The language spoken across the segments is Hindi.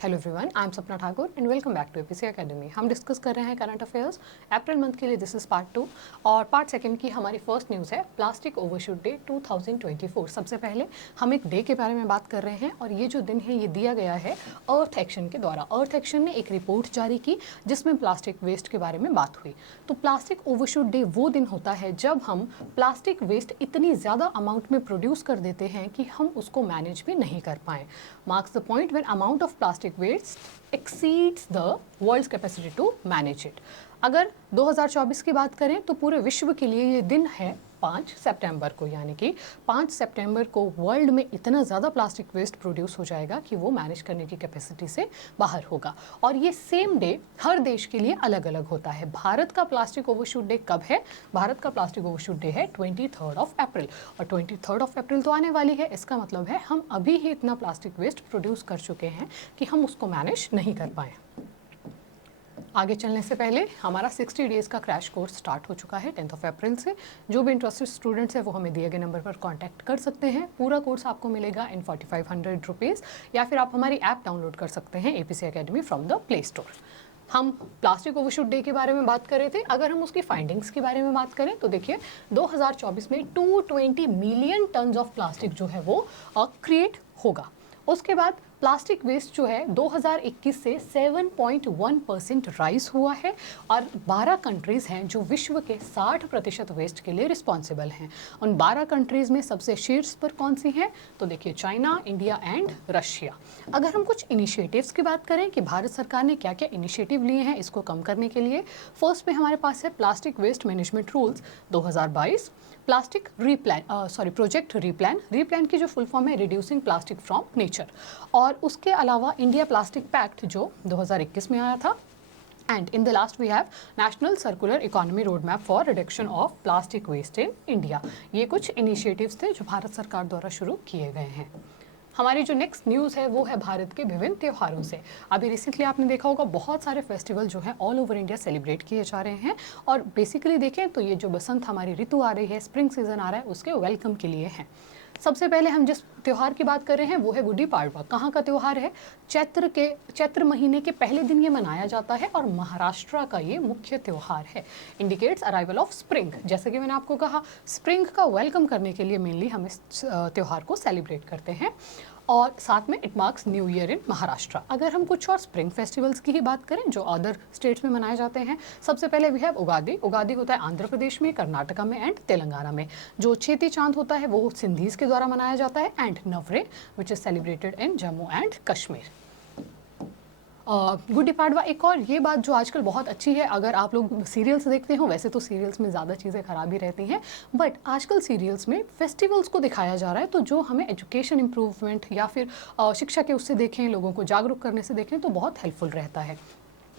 Hello everyone, I am Sapna Thakur and welcome back to APC academy. हम डिस्कस कर रहे हैं करंट अफेयर्स अप्रैल मंथ के लिए। दिस इज पार्ट 2 और पार्ट सेकंड की हमारी फर्स्ट न्यूज़ है प्लास्टिक ओवरशूट डे 2024। सबसे पहले हम एक डे के बारे में बात कर रहे हैं और ये जो दिन है ये दिया गया है अर्थ एक्शन के द्वारा। अर्थ एक्शन ने एक रिपोर्ट जारी की जिसमें प्लास्टिक वेस्ट के बारे में बात हुई। तो प्लास्टिक ओवरशूट डे वो दिन होता है जब हम प्लास्टिक वेस्ट इतनी ज़्यादा अमाउंट में प्रोड्यूस कर देते हैं कि हम उसको मैनेज भी नहीं कर पाएँ। Marks the point when amount of plastic waste exceeds the world's capacity to manage it। अगर 2024 की बात करें तो पूरे विश्व के लिए ये दिन है 5 सितंबर को, यानी कि 5 सितंबर को वर्ल्ड में इतना ज़्यादा प्लास्टिक वेस्ट प्रोड्यूस हो जाएगा कि वो मैनेज करने की कैपेसिटी से बाहर होगा। और ये सेम डे हर देश के लिए अलग अलग होता है। भारत का प्लास्टिक ओवरशूट डे कब है? भारत का प्लास्टिक ओवरशूट डे है 23 अप्रैल और 23 अप्रैल तो आने वाली है। इसका मतलब है हम अभी ही इतना प्लास्टिक वेस्ट प्रोड्यूस कर चुके हैं कि हम उसको मैनेज नहीं कर पाए। आगे चलने से पहले हमारा 60 डेज़ का क्रैश कोर्स स्टार्ट हो चुका है 10 अप्रैल से। जो भी इंटरेस्टेड स्टूडेंट्स हैं वो हमें दिए गए नंबर पर कांटेक्ट कर सकते हैं। पूरा कोर्स आपको मिलेगा इन 4500 रुपीज़, या फिर आप हमारी ऐप डाउनलोड कर सकते हैं APC academy from the play store. हम प्लास्टिक ओवरशूट डे के बारे में बात कर रहे थे। अगर हम उसकी फाइंडिंग्स के बारे में बात करें तो देखिए 2024 में 220 मिलियन टन्स ऑफ प्लास्टिक जो है वो क्रिएट होगा। उसके बाद प्लास्टिक वेस्ट जो है 2021 से 7.1% राइज हुआ है और 12 कंट्रीज़ हैं जो विश्व के 60% वेस्ट के लिए रिस्पॉन्सिबल हैं। उन 12 कंट्रीज़ में सबसे शीर्ष पर कौन सी हैं? तो देखिए चाइना, इंडिया एंड रशिया। अगर हम कुछ इनिशिएटिव्स की बात करें कि भारत सरकार ने क्या क्या इनिशिएटिव लिए हैं इसको कम करने के लिए, फर्स्ट पे हमारे पास है plastic waste management rules 2022, plastic project replan की जो फुल फॉर्म है रिड्यूसिंग प्लास्टिक फ्रॉम नेचर, और उसके अलावा इंडिया प्लास्टिक पैक्ट जो 2021 में आया था। And in the last we have national circular economy road map for reduction of plastic waste in India. ये कुछ इनिशिएटिव्स थे जो भारत सरकार द्वारा शुरू किए गए हैं। हमारी जो नेक्स्ट न्यूज़ है वो है भारत के विभिन्न त्योहारों से। अभी रिसेंटली आपने देखा होगा बहुत सारे फेस्टिवल जो है ऑल ओवर इंडिया सेलिब्रेट किए जा रहे हैं, और बेसिकली देखें तो ये जो बसंत हमारी ऋतु आ रही है, स्प्रिंग सीजन आ रहा है, उसके वेलकम के लिए है। सबसे पहले हम जिस त्यौहार की बात कर रहे हैं वो है गुड्डी पाड़वा। कहाँ का त्यौहार है? चैत्र महीने के पहले दिन ये मनाया जाता है और महाराष्ट्र का ये मुख्य त्यौहार है। Indicates arrival of spring. जैसे कि मैंने आपको कहा, स्प्रिंग का वेलकम करने के लिए मेनली हम इस त्यौहार को सेलिब्रेट करते हैं, और साथ में it marks new year in Maharashtra. अगर हम कुछ और स्प्रिंग फेस्टिवल्स की ही बात करें जो अदर स्टेट्स में मनाए जाते हैं, सबसे पहले वी हैव उगादी। उगादी होता है आंध्र प्रदेश में, कर्नाटका में एंड तेलंगाना में। जो चेती चांद होता है वो सिंधीज के द्वारा मनाया जाता है, and Navreh which is celebrated in Jammu and Kashmir. Gudi Padwa एक और ये बात जो आजकल बहुत अच्छी है, अगर आप लोग सीरियल्स देखते हो, वैसे तो सीरियल्स में ज़्यादा चीज़ें खराब ही रहती हैं, बट आजकल सीरियल्स में फेस्टिवल्स को दिखाया जा रहा है, तो जो हमें एजुकेशन इम्प्रूवमेंट या फिर शिक्षा के उससे देखें, लोगों को जागरूक करने से देखें तो बहुत हेल्पफुल रहता है।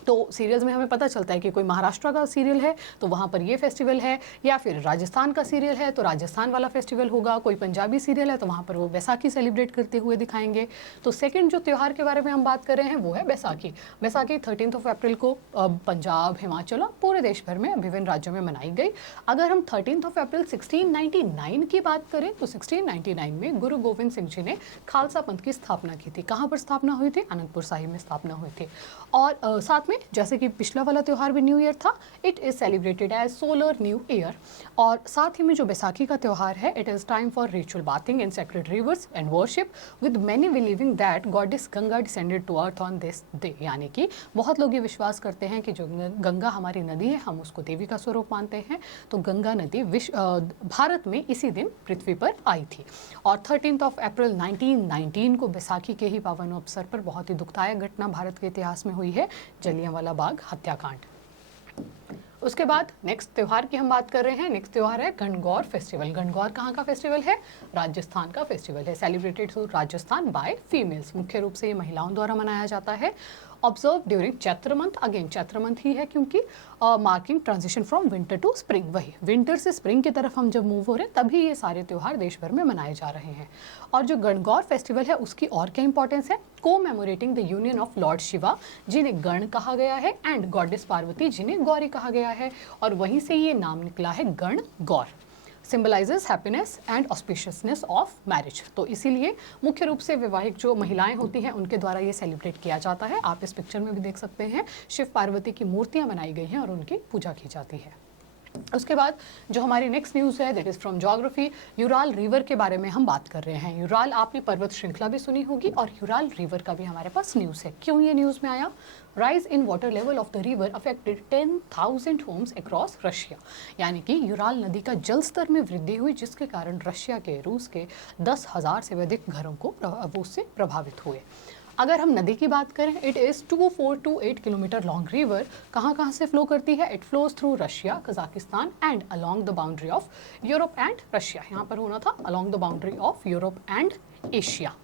तो सीरियल्स में हमें पता चलता है कि कोई महाराष्ट्र का सीरियल है तो वहाँ पर ये फेस्टिवल है, या फिर राजस्थान का सीरियल है तो राजस्थान वाला फेस्टिवल होगा, कोई पंजाबी सीरियल है तो वहाँ पर वो बैसाखी सेलिब्रेट करते हुए दिखाएंगे। तो सेकंड जो त्यौहार के बारे में हम बात कर रहे हैं वो है बैसाखी। बैसाखी 13 अप्रैल को पंजाब, हिमाचल और पूरे देश भर में विभिन्न राज्यों में मनाई गई। अगर हम 13 अप्रैल 1699 की बात करें तो 1699 में गुरु गोविंद सिंह जी ने खालसा पंथ की स्थापना की थी। कहाँ पर स्थापना हुई थी? अनंतपुर साहिब में स्थापना हुई थी। और साथ में जैसे कि पिछला वाला त्यौहार भी न्यू ईयर था, it is celebrated as solar new year. और साथ ही में जो बैसाखी का त्यौहार है, it is time for ritual bathing in sacred rivers and worship with many believing that goddess Ganga descended to earth on this day. यानी कि बहुत लोग ये विश्वास करते हैं कि जो गंगा हमारी नदी है हम उसको देवी का स्वरूप मानते हैं, तो गंगा नदी भारत में इसी दिन पृथ्वी पर आई थी। और 13 अप्रैल 1919 को बैसाखी के ही पावन अवसर पर बहुत ही दुखदायक घटना भारत के इतिहास में हुई है, जलियांवाला बाग हत्याकांड। उसके बाद नेक्स्ट त्यौहार की हम बात कर रहे हैं। नेक्स्ट त्यौहार है गणगौर फेस्टिवल। गणगौर कहाँ का फेस्टिवल है? राजस्थान का फेस्टिवल है, celebrated to Rajasthan by females. मुख्य रूप से ये महिलाओं द्वारा मनाया जाता है। Observe during Chaitra month, again Chaitra month ही है क्योंकि marking transition from winter to spring, वही विंटर से स्प्रिंग की तरफ हम जब मूव हो रहे हैं तभी ये सारे त्यौहार देश भर में मनाए जा रहे हैं। और जो गणगौर फेस्टिवल है उसकी और क्या इंपॉर्टेंस है? Commemorating the union of lord Shiva जिन्हें गण कहा गया है एंड गॉडेस पार्वती जिन्हें गौरी कहा गया है, और वहीं से ये नाम निकला है Gangaur. Symbolises happiness and auspiciousness of marriage. तो इसीलिए मुख्य रूप से वैवाहिक जो महिलाएं होती हैं उनके द्वारा ये सेलिब्रेट किया जाता है। आप इस पिक्चर में भी देख सकते हैं शिव पार्वती की मूर्तियां बनाई गई हैं और उनकी पूजा की जाती है। उसके बाद जो हमारी नेक्स्ट न्यूज़ है that is from geography, Ural river के बारे में हम बात कर रहे हैं। यूराल आपने पर्वत श्रृंखला भी सुनी होगी और यूराल रिवर का भी हमारे पास न्यूज़ है। क्यों ये न्यूज़ में आया? Rise in water level of the river affected 10,000 homes across Russia, यानी कि यूराल नदी का जल स्तर में वृद्धि हुई जिसके कारण रशिया के, रूस के 10,000 से अधिक घरों को वो उससे प्रभावित हुए। अगर हम नदी की बात करें, it is 2428 kilometre long river. कहाँ से फ्लो करती है? It flows through Russia, Kazakhstan and along the boundary of Europe and Russia. यहाँ पर होना था along the boundary of Europe and Asia.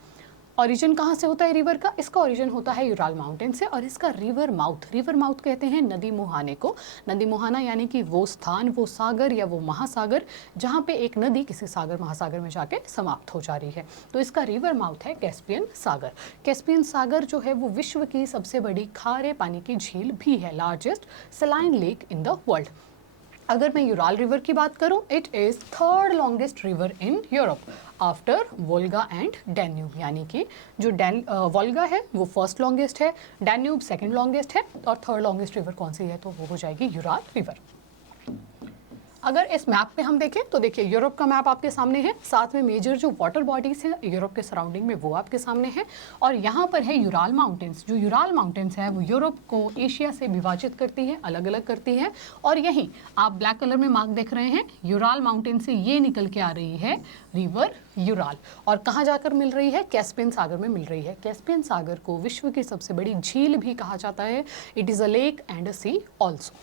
Origin कहाँ से होता है रिवर का? इसका ओरिजिन होता है यूराल माउंटेन से और इसका रिवर माउथ कहते हैं नदी मुहाने को। नदी मुहाना यानी कि वो स्थान, वो सागर या वो महासागर जहाँ पे एक नदी किसी सागर महासागर में जाके समाप्त हो जा रही है। तो इसका रिवर माउथ है कैस्पियन सागर। कैस्पियन सागर जो है वो विश्व की सबसे बड़ी खारे पानी की झील भी है, largest saline lake in the world. अगर मैं यूराल रिवर की बात करूं, it is third longest river in Europe after Volga and Danube, यानी कि जो वोल्गा है वो फर्स्ट लॉन्गेस्ट है, डैन्यूब सेकंड लॉन्गेस्ट है और थर्ड लॉन्गेस्ट रिवर कौन सी है? तो वो हो जाएगी यूराल रिवर। अगर इस मैप पे हम देखें तो देखिए यूरोप का मैप आपके सामने है, साथ में मेजर जो वाटर बॉडीज हैं यूरोप के सराउंडिंग में वो आपके सामने है और यहाँ पर है यूराल माउंटेन्स। जो यूराल माउंटेन्स है वो यूरोप को एशिया से विभाजित करती है, अलग अलग करती है। और यहीं आप ब्लैक कलर में मार्क देख रहे हैं, यूराल माउंटेन से ये निकल के आ रही है रिवर यूराल और कहाँ जाकर मिल रही है? कैस्पियन सागर में मिल रही है। कैस्पियन सागर को विश्व की सबसे बड़ी झील भी कहा जाता है। It is a lake and a sea also.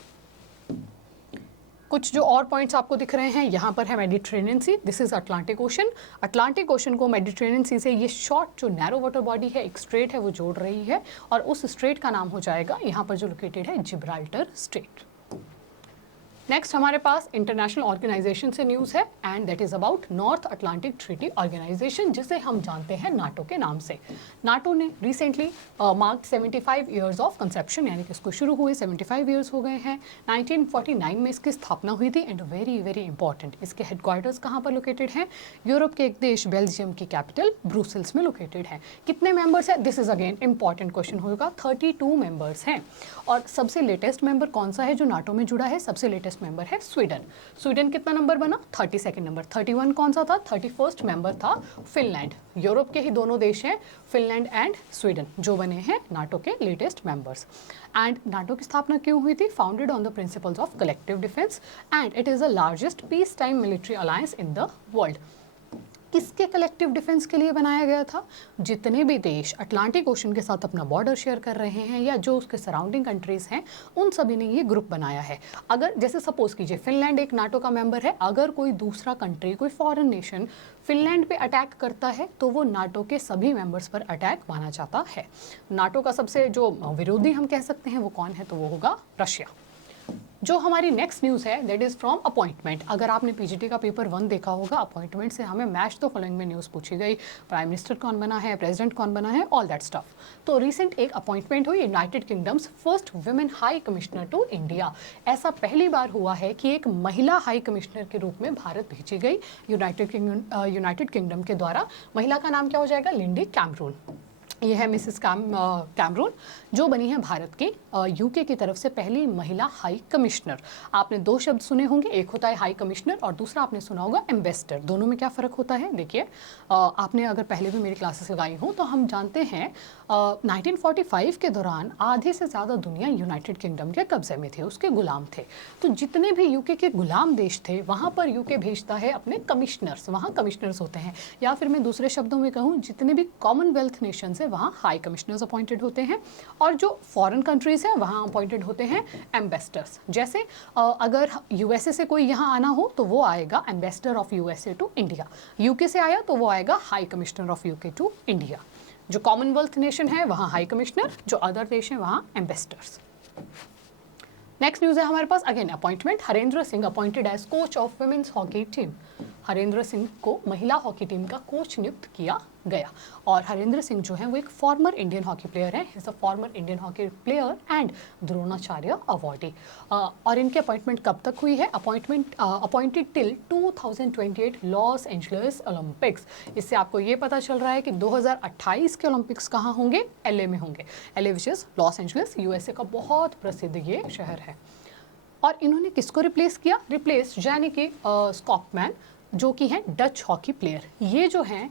कुछ जो और पॉइंट्स आपको दिख रहे हैं, यहाँ पर है Mediterranean sea, this is Atlantic ocean. Atlantic ocean को मेडिटेरेनियन सी से ये शॉर्ट जो नैरो वाटर बॉडी है, एक स्ट्रेट है, वो जोड़ रही है और उस स्ट्रेट का नाम हो जाएगा यहाँ पर जो लोकेटेड है जिब्राल्टर स्ट्रेट। नेक्स्ट हमारे पास इंटरनेशनल ऑर्गेनाइजेशन से न्यूज़ है and that is about North Atlantic Treaty Organisation, जिसे हम जानते हैं नाटो के नाम से। नाटो ने recently marked 75 years of conception, यानी कि इसको शुरू हुए 75 ईयर्स हो गए हैं। 1949 में इसकी स्थापना हुई थी एंड वेरी वेरी इंपॉर्टेंट, इसके हेडक्वार्टर्स कहाँ पर लोकेटेड हैं? यूरोप के एक देश बेल्जियम की कैपिटल ब्रुसेल्स में लोकेटेड है। कितने मेंबर्स हैं? This is again important question होगा। 32 मेंबर्स हैं और सबसे लेटेस्ट मेंबर कौन सा है जो नाटो में जुड़ा है? सबसे लेटेस्ट मेंबर है स्वीडन। स्वीडन कितना नंबर बना? 32nd number. 31 कौन सा था? 31st मेंबर था फिनलैंड। यूरोप के ही दोनों देश हैं, फिनलैंड एंड स्वीडन, जो बने हैं नाटो के लेटेस्ट मेंबर्स। एंड नाटो की स्थापना क्यों हुई थी? Founded on the principles of collective defence and it is the largest peace time military alliance in the world. किसके कलेक्टिव डिफेंस के लिए बनाया गया था? जितने भी देश अटलांटिक ओशन के साथ अपना बॉर्डर शेयर कर रहे हैं या जो उसके सराउंडिंग कंट्रीज़ हैं, उन सभी ने ये ग्रुप बनाया है। अगर जैसे सपोज कीजिए फिनलैंड एक नाटो का मेंबर है, अगर कोई दूसरा कंट्री, कोई फॉरेन नेशन फिनलैंड पे अटैक करता है तो वो नाटो के सभी मेंबर्स पर अटैक माना जाता है। नाटो का सबसे जो विरोधी हम कह सकते हैं वो कौन है? तो वो होगा रशिया। जो हमारी नेक्स्ट न्यूज़ है दैट इज़ फ्रॉम अपॉइंटमेंट। अगर आपने पीजीटी का पेपर 1 देखा होगा, अपॉइंटमेंट से हमें मैच द फॉलोइंग में न्यूज़ पूछी गई, प्राइम मिनिस्टर कौन बना है, प्रेसिडेंट कौन बना है, ऑल दैट स्टफ। तो रिसेंट एक अपॉइंटमेंट हुई, United Kingdom's first women high commissioner to India. ऐसा पहली बार हुआ है कि एक महिला हाई कमिश्नर के रूप में भारत भेजी गई यूनाइटेड किंगडम के द्वारा। महिला का नाम क्या हो जाएगा? Lindy Cameron. ये है मिसेस कैमरून, जो बनी है भारत की यूके की तरफ से पहली महिला हाई कमिश्नर। आपने दो शब्द सुने होंगे, एक होता है हाई कमिश्नर और दूसरा आपने सुना होगा एम्बेसडर। दोनों में क्या फ़र्क होता है? देखिए, आपने अगर पहले भी मेरी क्लासेस लगाई हों तो हम जानते हैं 1945 के दौरान आधे से ज़्यादा दुनिया यूनाइटेड किंगडम के कब्जे में थे, उसके गुलाम थे। तो जितने भी यूके के गुलाम देश थे वहाँ पर यूके भेजता है अपने कमिश्नर्स, वहाँ कमिश्नर्स होते हैं। या फिर मैं दूसरे शब्दों में कहूँ, जितने भी कॉमनवेल्थ नेशंस है वहाँ हाई कमिश्नर्स अपॉइंटेड होते हैं और जो फॉरेन कंट्रीज़ हैं वहाँ अपॉइंटेड होते हैं एम्बेसडर्स। जैसे अगर यूएसए से कोई यहाँ आना हो तो वो आएगा ambassador of USA to India, UK से आया तो वो आएगा high commissioner of UK to India. जो कॉमनवेल्थ नेशन है वहाँ हाई कमिश्नर, जो अदर देश हैं वहाँ एम्बेसडर्स। नेक्स्ट न्यूज़ है हमारे पास again appointment. Harendra Singh appointed as coach of women's hockey team. Harendra Singh को महिला हॉकी टीम का कोच नियुक्त किया गया। और हरेंद्र सिंह जो है वो एक फॉर्मर इंडियन हॉकी प्लेयर है, is a former Indian hockey player and Dronacharya awardee. और इनकी अपॉइंटमेंट कब तक हुई है? Appointed till 2028 Los Angeles Olympics. इससे आपको ये पता चल रहा है कि 2028 के ओलंपिक्स कहाँ होंगे? LA में होंगे। LA which is Los Angeles, USA का बहुत प्रसिद्ध ये शहर है। और इन्होंने किसको रिप्लेस किया? रिप्लेस यानी कि स्कॉकमैन, जो कि हैं डच हॉकी प्लेयर। ये जो हैं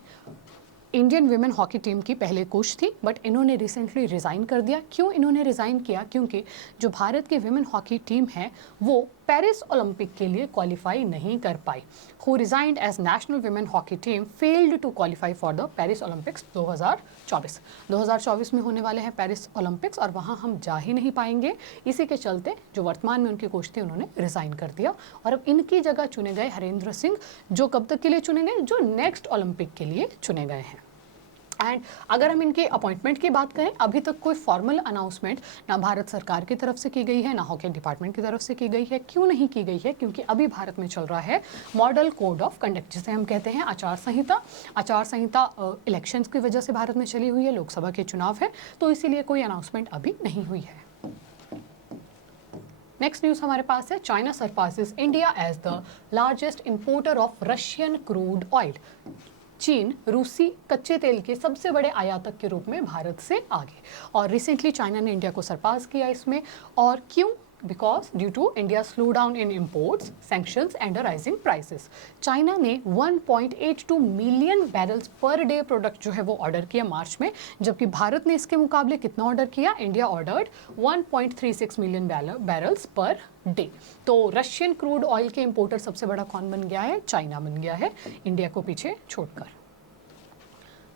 इंडियन विमेन हॉकी टीम की पहले कोच थी, बट इन्होंने रिसेंटली रिज़ाइन कर दिया। क्यों इन्होंने रिज़ाइन किया? क्योंकि जो भारत की विमेन हॉकी टीम है वो पेरिस ओलंपिक के लिए क्वालिफाई नहीं कर पाई। Who resigned as national women hockey team failed to qualify for the Paris Olympics 2024। 2024 में होने वाले हैं पेरिस ओलंपिक्स और वहाँ हम जा ही नहीं पाएंगे। इसी के चलते जो वर्तमान में उनके कोच थे उन्होंने रिज़ाइन कर दिया और अब इनकी जगह चुने गए हरेंद्र सिंह, जो कब तक के लिए चुने गए? जो नेक्स्ट ओलंपिक के लिए चुने गए हैं। एंड अगर हम इनके अपॉइंटमेंट की बात करें, अभी तक कोई फॉर्मल अनाउंसमेंट ना भारत सरकार की तरफ से की गई है, ना हॉकी डिपार्टमेंट की तरफ से की गई है। क्यों नहीं की गई है? क्योंकि अभी भारत में चल रहा है मॉडल कोड ऑफ कंडक्ट, जिसे हम कहते हैं आचार संहिता। आचार संहिता इलेक्शंस की वजह से भारत में चली हुई है, लोकसभा के चुनाव है, तो इसीलिए कोई अनाउंसमेंट अभी नहीं हुई है। नेक्स्ट न्यूज़ हमारे पास है, China surpasses India as the largest importer of Russian crude oil. चीन रूसी कच्चे तेल के सबसे बड़े आयातक के रूप में भारत से आगे, और रिसेंटली चाइना ने इंडिया को सरपास किया इसमें। और क्यों? Because due to India slow down in imports, sanctions and rising prices. China ने 1.82 million barrels per day product जो है वो ऑर्डर किया मार्च में, जबकि भारत ने इसके मुकाबले कितना ऑर्डर किया? India ordered 1.36 million barrels per day. तो रशियन क्रूड ऑयल के इंपोर्टर सबसे बड़ा कौन बन गया है? चाइना बन गया है, इंडिया को पीछे छोड़कर।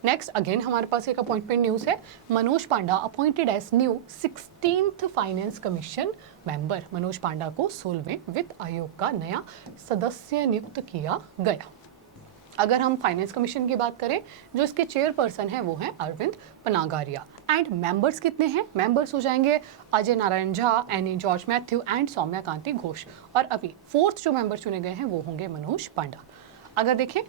नेक्स्ट अगेन हमारे पास एक अपॉइंटमेंट न्यूज़ है, Manoj Panda appointed as new 16th finance commission member. Manoj Panda को 16वें वित्त आयोग का नया सदस्य नियुक्त किया गया। अगर हम फाइनेंस कमीशन की बात करें, जो इसके चेयरपर्सन हैं वो हैं अरविंद पनागारिया। एंड मेंबर्स कितने हैं? मेंबर्स हो जाएंगे अजय नारायण झा, एनी जॉर्ज मैथ्यू एंड सौम्या कांति घोष। और अभी फोर्थ जो मेंबर चुने गए हैं वो होंगे मनोज पांडा। अगर देखें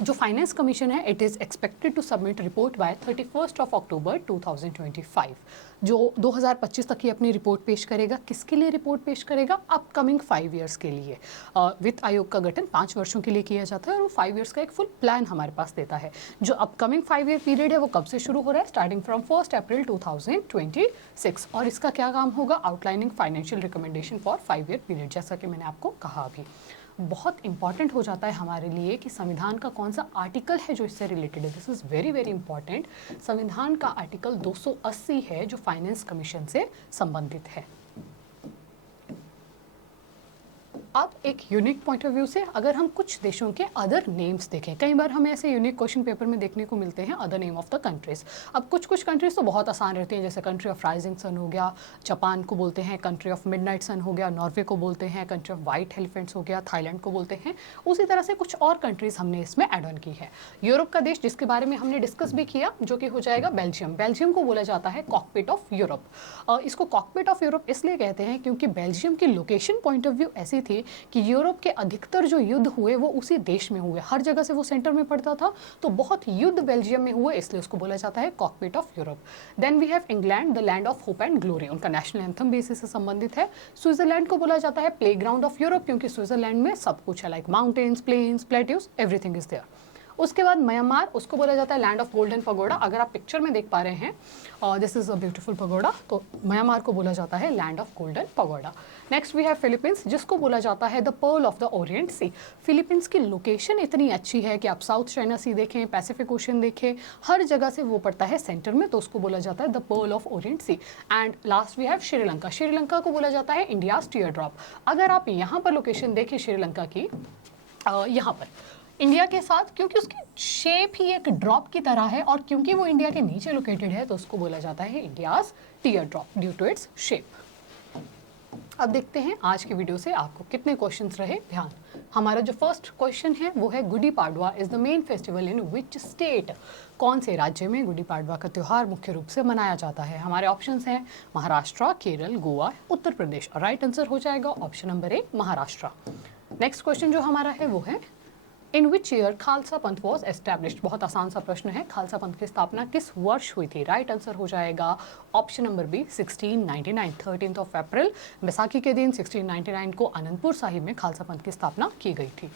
जो फाइनेंस कमीशन है, it is expected to submit report by 31 October 2025। जो 2025 तक ही अपनी रिपोर्ट पेश करेगा। किसके लिए रिपोर्ट पेश करेगा? अपकमिंग 5 ईयर्स के लिए। वित्त आयोग का गठन 5 वर्षों के लिए किया जाता है और वो 5 ईयर्स का एक फुल प्लान हमारे पास देता है। जो अपकमिंग 5 ईयर पीरियड है वो कब से शुरू हो रहा है? स्टार्टिंग फ्रॉम 1 अप्रैल 2026। और इसका क्या काम होगा? Outlining financial recommendation for 5 year period, जैसा कि मैंने आपको कहा अभी। बहुत इंपॉर्टेंट हो जाता है हमारे लिए कि संविधान का कौन सा आर्टिकल है जो इससे रिलेटेड है। This is very very important. संविधान का आर्टिकल 280 है जो फाइनेंस कमीशन से संबंधित है। अब एक यूनिक पॉइंट ऑफ व्यू से अगर हम कुछ देशों के अदर नेम्स देखें, कई बार हमें ऐसे यूनिक क्वेश्चन पेपर में देखने को मिलते हैं other name of the countries. अब कुछ कंट्रीज तो बहुत आसान रहती हैं, जैसे कंट्री ऑफ राइजिंग सन हो गया, जापान को बोलते हैं कंट्री ऑफ मिडनाइट सन हो गया, नॉर्वे को बोलते हैं कंट्री ऑफ वाइट एलिफेंट्स हो गया, थाईलैंड को बोलते हैं। उसी तरह से कुछ और कंट्रीज हमने इसमें एड ऑन की है। यूरोप का देश जिसके बारे में हमने डिस्कस भी किया, जो कि हो जाएगा बेल्जियम। बेल्जियम को बोला जाता है कॉकपिट ऑफ यूरोप। इसको कॉकपिट ऑफ यूरोप इसलिए कहते हैं क्योंकि बेल्जियम की लोकेशन पॉइंट ऑफ व्यू ऐसी थी कि यूरोप के अधिकतर जो युद्ध हुए वो उसी देश में हुए, हर जगह से वो सेंटर में पड़ता था, तो बहुत युद्ध बेल्जियम में हुए, इसलिए उसको बोला जाता है cockpit of Europe. Then we have England, the land of hope and glory, उनका नेशनल एंथम भी इसी से संबंधित है। स्विट्जरलैंड को बोला जाता है प्लेग्राउंड ऑफ यूरोप, क्योंकि स्विट्जरलैंड में सब कुछ है, like mountains, plains, plateaus, everything is there. उसके बाद म्यांमार, उसको बोला जाता है लैंड ऑफ गोल्डन पगोडा। अगर आप पिक्चर में देख पा रहे हैं, this is a beautiful pagoda, तो म्यांमार को बोला जाता है land of golden pagoda. Next we have Philippines, जिसको बोला जाता है the pearl of the orient sea. Philippines की लोकेशन इतनी अच्छी है कि आप साउथ चाइना सी देखें, पैसिफिक ओशन देखें, हर जगह से वो पड़ता है सेंटर में, तो उसको बोला जाता है the pearl of orient sea. And last we have Sri Lanka. Sri Lanka को बोला जाता है इंडियाज टीयर ड्रॉप। अगर आप यहाँ पर लोकेशन देखें श्रीलंका की, यहाँ पर इंडिया के साथ, क्योंकि उसकी शेप ही एक ड्रॉप की तरह है और क्योंकि वो इंडिया के नीचे लोकेटेड है, तो उसको बोला जाता है India's tear drop due to its shape. अब देखते हैं आज की वीडियो से आपको कितने क्वेश्चंस रहे ध्यान। हमारा जो फर्स्ट क्वेश्चन है वो है Gudi Padwa is the main festival in which state. कौन से राज्य में गुड़ी पाड़वा का त्यौहार मुख्य रूप से मनाया जाता है? हमारे ऑप्शंस हैं महाराष्ट्र, केरल, गोवा, उत्तर प्रदेश। और राइट आंसर हो जाएगा option number A, Maharashtra. Next question जो हमारा है वो है इन विच ईयर खालसा पंथ वॉज एस्टैब्लिश्ड। बहुत आसान सा प्रश्न है, खालसा पंथ की स्थापना किस वर्ष हुई थी। राइट आंसर हो जाएगा ऑप्शन नंबर बी 1699, 13 अप्रैल बैसाखी के दिन 1699 को अनंतपुर साहिब में खालसा पंथ की स्थापना की गई थी।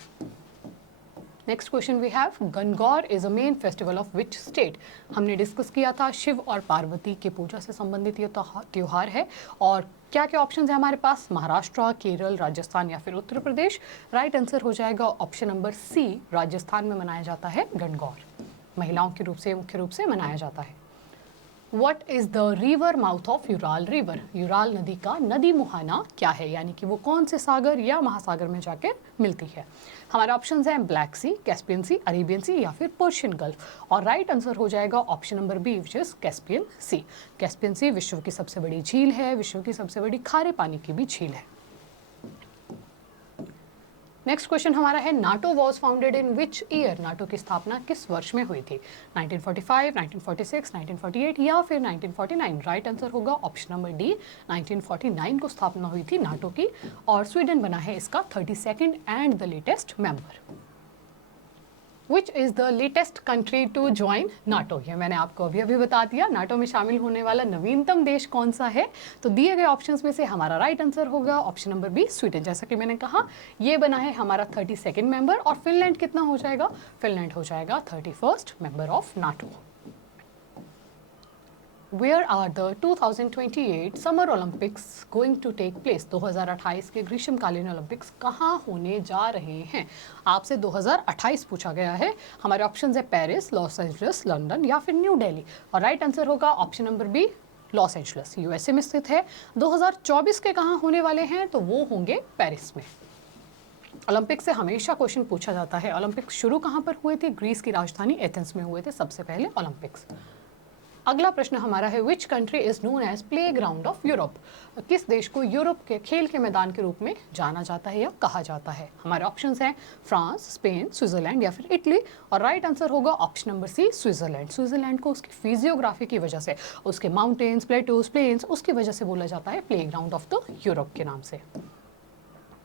Next question we have, Gangaur is a main festival of which state. हमने डिस्कस किया था शिव और पार्वती के पूजा से संबंधित ये त्योहार है, और क्या क्या ऑप्शन है हमारे पास, महाराष्ट्र, केरल, राजस्थान या फिर उत्तर प्रदेश। राइट आंसर हो जाएगा ऑप्शन नंबर सी, राजस्थान में मनाया जाता है गणगौर, महिलाओं के रूप से मुख्य रूप से मनाया जाता है। What is the river mouth of Ural river. Ural नदी का नदी मुहाना क्या है, यानी कि वो कौन से सागर या महासागर में जाकर मिलती है। हमारे ऑप्शंस हैं Black Sea, Caspian Sea, Arabian Sea या फिर पर्शियन गल्फ। और राइट आंसर हो जाएगा option number B which is Caspian Sea. Caspian Sea विश्व की सबसे बड़ी झील है, विश्व की सबसे बड़ी खारे पानी की भी झील है। नेक्स्ट क्वेश्चन हमारा है, NATO was founded in which year. NATO की स्थापना किस वर्ष में हुई थी। 1945, 1946, 1948 या फिर 1949। राइट आंसर होगा ऑप्शन नंबर डी, 1949 को स्थापना हुई थी नाटो की, और स्वीडन बना है इसका 32nd and the latest member. Which is the latest country to join NATO. ये मैंने आपको अभी अभी बता दिया, नाटो में शामिल होने वाला नवीनतम देश कौन सा है। तो दिए गए ऑप्शंस में से हमारा राइट आंसर होगा ऑप्शन नंबर बी, स्वीडन। जैसा कि मैंने कहा, ये बना है हमारा 32nd मेंबर, और फिनलैंड कितना हो जाएगा, फिनलैंड हो जाएगा 31st member of NATO. Where are the 2028 summer Olympics going to take place. 2028 के ग्रीष्मकालीन ओलंपिक्स कहाँ होने जा रहे हैं। आपसे 2028 पूछा गया है। हमारे ऑप्शंस है पेरिस, लॉस एंजलिस, लंदन या फिर न्यू दिल्ली। और राइट आंसर होगा option number B, Los Angeles, USA में स्थित है। 2024 के कहाँ होने वाले हैं, तो वो होंगे पेरिस में। ओलंपिक से हमेशा क्वेश्चन पूछा जाता है, ओलंपिक्स शुरू कहाँ पर हुए थे। ग्रीस की राजधानी एथेंस में हुए थे सबसे पहले ओलंपिक्स। अगला प्रश्न हमारा है, which country is known as playground of Europe. किस देश को यूरोप के खेल के मैदान के रूप में जाना जाता है या कहा जाता है। हमारे ऑप्शंस हैं फ्रांस, स्पेन, स्विट्जरलैंड या फिर इटली। और राइट आंसर होगा option number C, Switzerland. Switzerland को उसकी फिजियोग्राफी की वजह से, उसके माउंटेन्स, प्लेटोज, प्लेन्स, उसकी वजह से बोला जाता है play ground of the Europe के नाम से।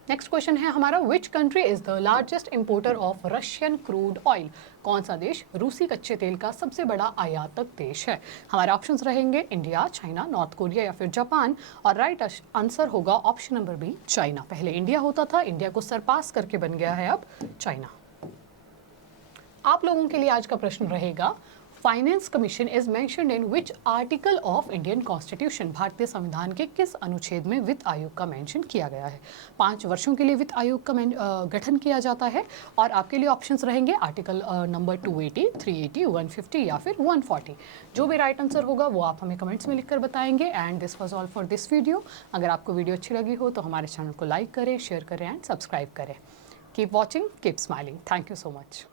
नेक्स्ट क्वेश्चन है हमारा, विच country is the largest importer of Russian crude oil. कौन सा देश रूसी कच्चे तेल का सबसे बड़ा आयातक देश है। हमारे ऑप्शंस रहेंगे इंडिया, चाइना, नॉर्थ कोरिया या फिर जापान। और राइट आंसर होगा ऑप्शन नंबर बी, चाइना। पहले इंडिया होता था, इंडिया को सरपास करके बन गया है अब चाइना। आप लोगों के लिए आज का प्रश्न रहेगा, finance commission is mentioned in which article of Indian constitution. भारतीय संविधान के किस अनुच्छेद में वित्त आयोग का मेंशन किया गया है। 5 वर्षों के लिए वित्त आयोग का गठन किया जाता है। और आपके लिए ऑप्शंस रहेंगे आर्टिकल नंबर 280, 380, 150 या फिर 140। जो भी राइट आंसर होगा वो आप हमें कमेंट्स में लिखकर बताएंगे। And this was all for this video. अगर आपको वीडियो अच्छी लगी हो तो हमारे चैनल को लाइक करें, शेयर करें एंड सब्सक्राइब करें। Keep watching, keep smiling. Thank you so much.